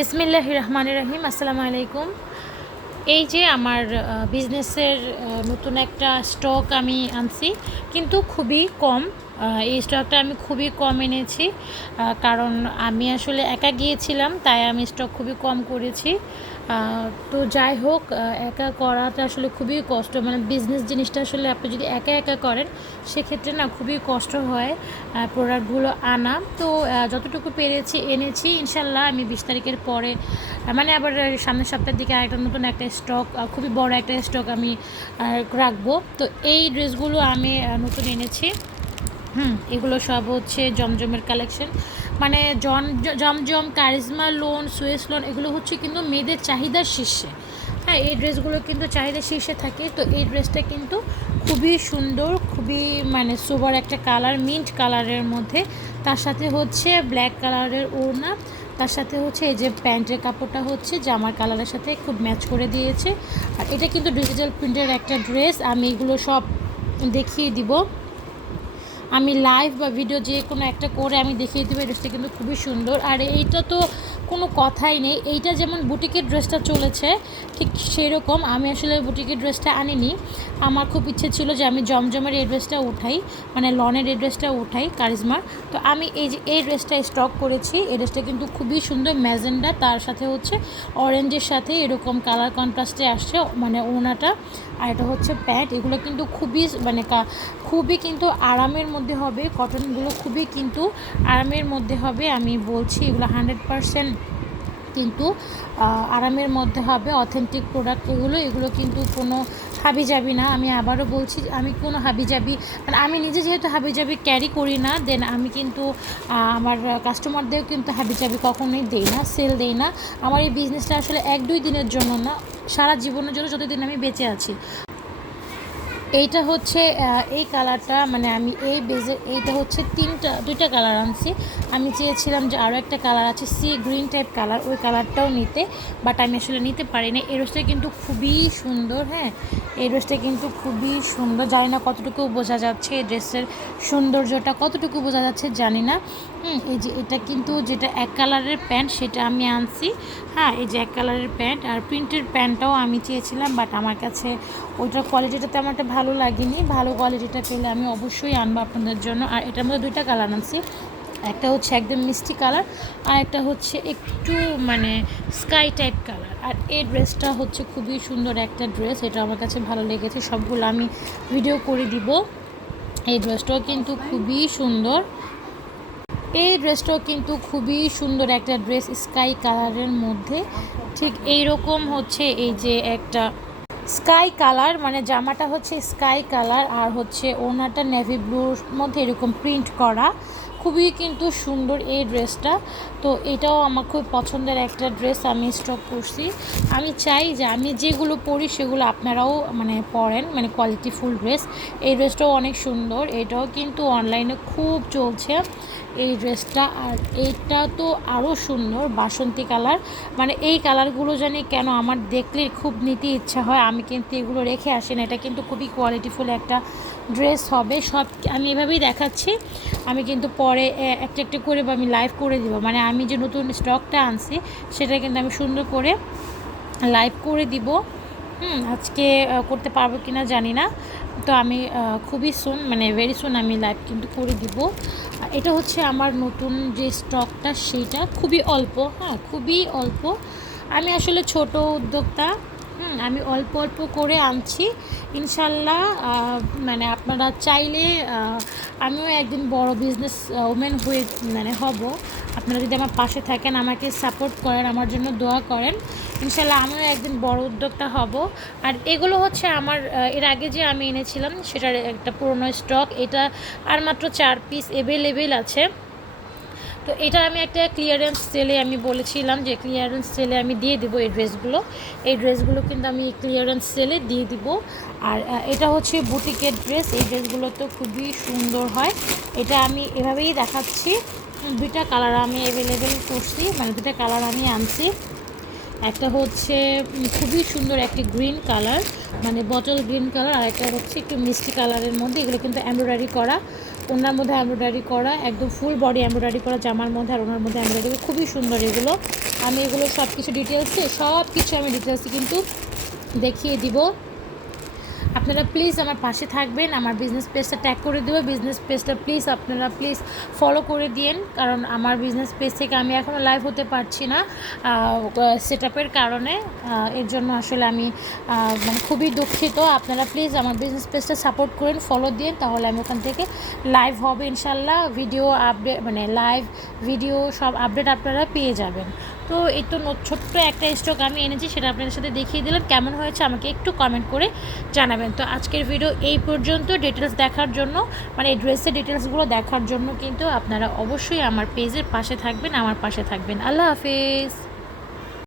বিসমিল্লাহির রহমানির রহিম। আসসালামু আলাইকুম। এই যে আমার বিজনেসের নতুন একটা স্টক আমি আনছি, কিন্তু খুবই কম। এই স্টকটা আমি খুবই কম এনেছি, কারণ আমি আসলে একা গিয়েছিলাম, তাই আমি স্টক খুবই কম করেছি। তো যাই হোক, একা করাটা আসলে খুবই কষ্ট। মানে বিজনেস জিনিসটা আসলে আপনি যদি একা একা করেন, সেক্ষেত্রে না খুবই কষ্ট হয় প্রোডাক্টগুলো আনা। তো যতটুকু পেরেছি এনেছি। ইনশাল্লাহ আমি 20 তারিখের পরে, মানে আবার সামনের সপ্তাহের দিকে আরেকটা নতুন একটা স্টক, খুবই বড় একটা স্টক আমি রাখবো। তো এই ড্রেসগুলো আমি নতুন এনেছি। এগুলো সব হচ্ছে জমজমের কালেকশন। মানে জমজম, কারিজমা লোন, সুয়েস লোন, এগুলো হচ্ছে কিন্তু মেয়েদের চাহিদার শীর্ষে। হ্যাঁ, এই ড্রেসগুলো কিন্তু চাহিদার শীর্ষে থাকে। তো এই ড্রেসটা কিন্তু খুবই সুন্দর, খুবই মানে সুপার একটা কালার, মিন্ট কালারের মধ্যে। তার সাথে হচ্ছে ব্ল্যাক কালারের ওড়না, তার সাথে হচ্ছে এই যে প্যান্টের কাপড়টা হচ্ছে জামার কালারের সাথে খুব ম্যাচ করে দিয়েছে। আর এটা কিন্তু ডিজিটাল প্রিন্টের একটা ড্রেস। আমি এগুলো সব দেখিয়ে দিব। আমি লাইভ বা ভিডিও যে কোনো একটা করে আমি দেখিয়ে দেবো। এই ড্রেসটা কিন্তু খুবই সুন্দর। আর এইটা তো কোনো কথাই নেই, এইটা যেমন বুটিকের ড্রেসটা চলেছে ঠিক সেরকম আমি আসলে বুটিকের ড্রেসটা আনিনি। আমার খুব ইচ্ছে ছিল যে আমি জমজমের এই ড্রেসটা উঠাই, মানে লনের এই ড্রেসটা উঠাই কারিজমার। তো আমি এই যে এই ড্রেসটা স্টক করেছি। এই ড্রেসটা কিন্তু খুবই সুন্দর, ম্যাজেন্ডা, তার সাথে হচ্ছে অরেঞ্জের সাথে এরকম কালার কন্ট্রাস্টে আসছে, মানে ওড়নাটা। আর এটা হচ্ছে প্যান্ট। এগুলো কিন্তু খুবই মানে খুবই কিন্তু আরামের মধ্যে হবে। কটনগুলো খুবই কিন্তু আরামের মধ্যে হবে। আমি বলছি এগুলো 100% কিন্তু আরামের মধ্যে হবে। অথেন্টিক প্রোডাক্ট এগুলো কিন্তু কোনো হাবিজাবি না। আমি আবারও বলছি, আমি কোনো হাবিজাবি, মানে আমি নিজে যেহেতু হাবিজাবি ক্যারি করি না, দেন আমি কিন্তু আমার কাস্টমারদেরও কিন্তু হাবিজাবি কখনোই দেই না, সেল দেই না। আমার এই বিজনেসটা আসলে 1-2 দিনের জন্য না, সারা জীবনের জন্য, যতদিন আমি বেঁচে আছি। এইটা হচ্ছে এই কালারটা, মানে আমি এই বেজের এইটা হচ্ছে দুইটা কালার আনছি। আমি চেয়েছিলাম যে আরও একটা কালার আছে, সি গ্রিন টাইপ কালার, ওই কালারটাও নিতে, বাট আমি আসলে নিতে পারিনি। এই রোজটা কিন্তু খুবই সুন্দর। হ্যাঁ, এই ড্রেসটা কিন্তু খুবই সুন্দর। জানি না কতটুকু বোঝা যাচ্ছে এই ড্রেসের সৌন্দর্যটা, কতটুকু বোঝা যাচ্ছে জানি না। এই যে এটা কিন্তু যেটা এক কালারের প্যান্ট, সেটা আমি আনছি। হ্যাঁ, এই যে এক কালারের প্যান্ট, আর প্রিন্টের প্যান্টটাও আমি চেয়েছিলাম, বাট আমার কাছে ওইটার কোয়ালিটিটা তেমন একটা ভালো লাগেনি। ভালো কোয়ালিটিটা পেলে আমি অবশ্যই আনবো আপনাদের জন্য। আর এটার মধ্যে দুইটা কালার আনছি, একটা হচ্ছে একদম মিষ্টি কালার, আর একটা হচ্ছে একটু মানে স্কাই টাইপ কালার। আর এই ড্রেসটা হচ্ছে খুবই সুন্দর একটা ড্রেস, এটা আমার কাছে ভালো লেগেছে। সবগুলো আমি ভিডিও করে দিব। এই ড্রেসটাও কিন্তু খুবই সুন্দর। এই ড্রেসটাও কিন্তু খুবই সুন্দর একটা ড্রেস, স্কাই কালারের মধ্যে। ঠিক এই রকম হচ্ছে এই যে একটা স্কাই কালার, মানে জামাটা হচ্ছে স্কাই কালার, আর হচ্ছে ওনাটা নেভি ব্লুর মধ্যে এরকম প্রিন্ট করা। খুবই কিন্তু সুন্দর এই ড্রেসটা। তো এটাও আমার খুব পছন্দের একটা ড্রেস, আমি স্টক করছি। আমি চাই যে আমি যেগুলো পরি সেগুলো আপনারাও মানে পরেন, মানে কোয়ালিটিফুল ড্রেস। এই ড্রেসটাও অনেক সুন্দর, এটাও কিন্তু অনলাইনে খুব চলছে এই ড্রেসটা। আর এইটা তো আরও সুন্দর, বাসন্তী কালার। মানে এই কালারগুলো জানি কেন আমার দেখলে খুব নিতে ইচ্ছা হয়, আমি কিন্তু এগুলো রেখে আসি না। এটা কিন্তু খুবই কোয়ালিটিফুল একটা ড্রেস হবে। সব আমি এভাবেই দেখাচ্ছি, আমি কিন্তু পরে একটা একটা করে বা আমি লাইভ করে দিব। মানে আমি যে নতুন স্টকটা আনছি সেটা কিন্তু আমি সুন্দর করে লাইভ করে দিব। আজকে করতে পারবো কি না জানি না। তো আমি খুবই সুন, মানে ভেরি সুন আমি লাইভ কিন্তু করে দিব। এটা হচ্ছে আমার নতুন যে স্টকটা, সেইটা খুবই অল্প। হ্যাঁ, খুবই অল্প। আমি আসলে ছোট উদ্যোক্তা। আমি অল্প অল্প করে আনছি। ইনশাল্লাহ মানে আপনারা চাইলে আমিও একদিন বড় বিজনেস ওমেন হয়ে মানে হব। আপনারা যদি আমার পাশে থাকেন, আমাকে সাপোর্ট করেন, আমার জন্য দোয়া করেন, ইনশাল্লাহ আমিও একদিন বড় উদ্যোক্তা হব। আর এগুলো হচ্ছে আমার এর আগে যে আমি এনেছিলাম সেটার একটা পুরনো স্টক। এটা আর মাত্র 4 পিস অ্যাভেলেবেল আছে। তো এটা আমি একটা ক্লিয়ারেন্স সেলে আমি বলেছিলাম যে ক্লিয়ারেন্স সেলে আমি দিয়ে দেবো এই ড্রেসগুলো কিন্তু আমি ক্লিয়ারেন্স সেলে দিয়ে দিব। আর এটা হচ্ছে বুটিকের ড্রেস। এই ড্রেসগুলো তো খুবই সুন্দর হয়। এটা আমি এভাবেই দেখাচ্ছি। দুইটা কালার আমি অ্যাভেলেবেল করছি, মানে দুইটা কালার আমি আনছি। একটা হচ্ছে খুবই সুন্দর একটি গ্রিন কালার, মানে বটল গ্রিন কালার, আর একটা হচ্ছে একটু মিষ্টি কালারের মধ্যে। এগুলো কিন্তু এমব্রয়ডারি করা, ওনার মধ্যে এমব্রয়ডারি করা, একদম ফুল বডি এমব্রয়ডারি করা জামার মধ্যে আর ওনার মধ্যে এমব্রয়ডারি, খুবই সুন্দর এগুলো। আমি এগুলো সব কিছু আমি ডিটেলসে কিন্তু দেখিয়ে দিব। আপনারা প্লিজ আমার পাশে থাকবেন, আমার বিজনেস পেজটা ট্যাগ করে দেবো, বিজনেস পেজটা প্লিজ ফলো করে দিন, কারণ আমার বিজনেস পেজ থেকে আমি এখনও লাইভ হতে পারছি না সেট আপের কারণে। এর জন্য আসলে আমি মানে খুবই দুঃখিত। আপনারা প্লিজ আমার বিজনেস পেজটা সাপোর্ট করেন, ফলো দিন, তাহলে আমি ওখান থেকে লাইভ হবে ইনশাল্লাহ, ভিডিও আপডেট মানে লাইভ ভিডিও সব আপডেট আপনারা পেয়ে যাবেন। তো এই তো ছোট্ট একটা স্টক আমি এনেছি, সেটা আপনাদের সাথে দেখিয়ে দিলাম। কেমন হয়েছে আমাকে একটু কমেন্ট করে জানাবেন। তো আজকের ভিডিও এই পর্যন্ত। ডিটেলস দেখার জন্য মানে এই ড্রেসের ডিটেলসগুলো দেখার জন্য কিন্তু আপনারা অবশ্যই আমার পেজের পাশে থাকবেন, আমার পাশে থাকবেন। আল্লাহ হাফেজ।